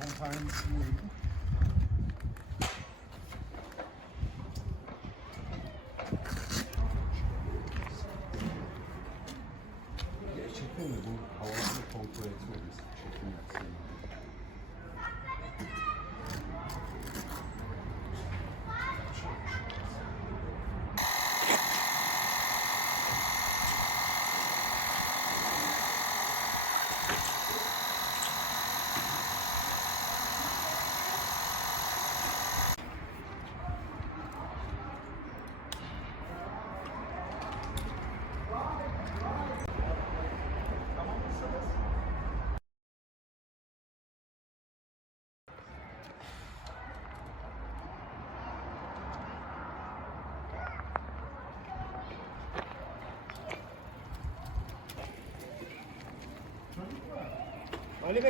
Kontanın ismi neydi? Ali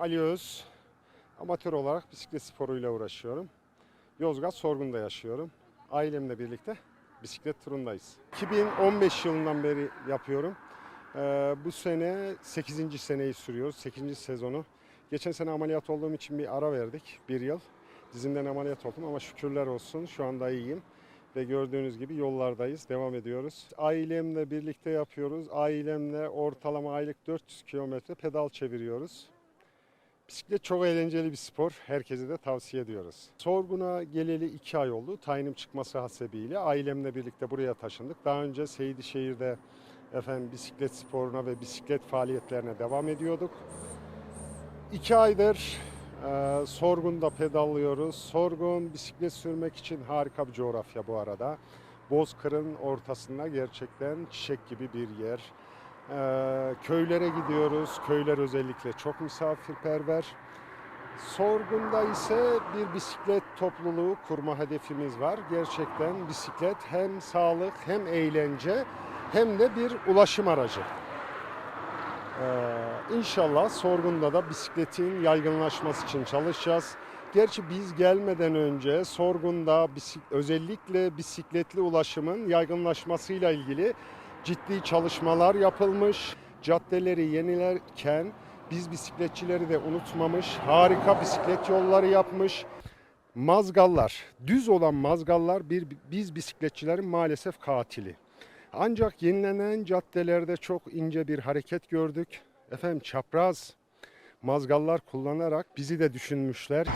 Ali Öz. Amatör olarak bisiklet sporuyla uğraşıyorum. Yozgat Sorgun'da yaşıyorum. Ailemle birlikte bisiklet turundayız. 2015 yılından beri yapıyorum. Ee, bu sene 8. seneyi sürüyoruz. 8. sezonu. Geçen sene ameliyat olduğum için bir ara verdik. Bir yıl. Dizimden ameliyat oldum ama şükürler olsun şu anda iyiyim. Ve gördüğünüz gibi yollardayız. Devam ediyoruz. Ailemle birlikte yapıyoruz. Ailemle ortalama aylık 400 kilometre pedal çeviriyoruz. Bisiklet çok eğlenceli bir spor. Herkese de tavsiye ediyoruz. Sorgun'a geleli iki ay oldu. Tayinim çıkması hasebiyle ailemle birlikte buraya taşındık. Daha önce Seydişehir'de efendim bisiklet sporuna ve bisiklet faaliyetlerine devam ediyorduk. İki aydır e, Sorgun'da pedallıyoruz. Sorgun bisiklet sürmek için harika bir coğrafya bu arada. Bozkır'ın ortasında gerçekten çiçek gibi bir yer. Ee, köylere gidiyoruz. Köyler özellikle çok misafirperver. Sorgun'da ise bir bisiklet topluluğu kurma hedefimiz var. Gerçekten bisiklet hem sağlık hem eğlence hem de bir ulaşım aracı. Ee, inşallah Sorgun'da da bisikletin yaygınlaşması için çalışacağız. Gerçi biz gelmeden önce Sorgun'da bisik- özellikle bisikletli ulaşımın yaygınlaşmasıyla ilgili ciddi çalışmalar yapılmış. Caddeleri yenilerken biz bisikletçileri de unutmamış. Harika bisiklet yolları yapmış. Mazgallar, düz olan mazgallar bir, biz bisikletçilerin maalesef katili. Ancak yenilenen caddelerde çok ince bir hareket gördük. Efendim çapraz mazgallar kullanarak bizi de düşünmüşler.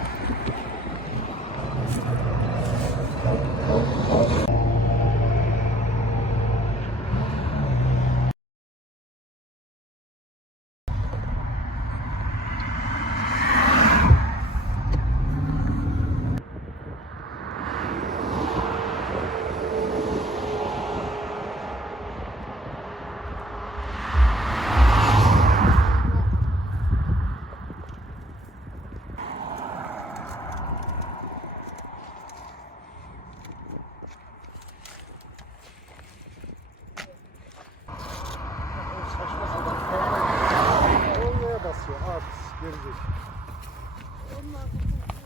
Gelecek.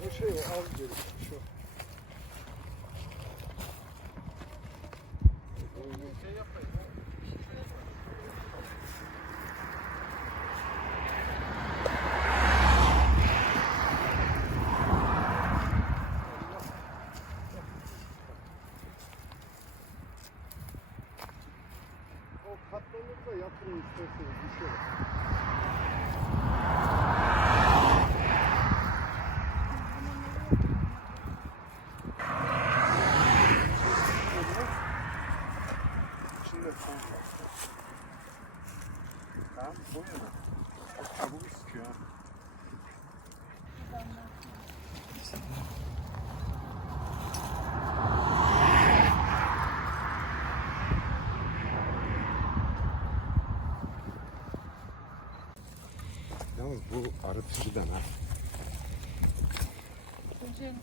O şey o az geri şu. O katlanır da yatırın isterseniz düşer. Tamam, bu yana. Kabuğu sıkıyor ha. Yalnız bu arıtıcıdan ha. Önce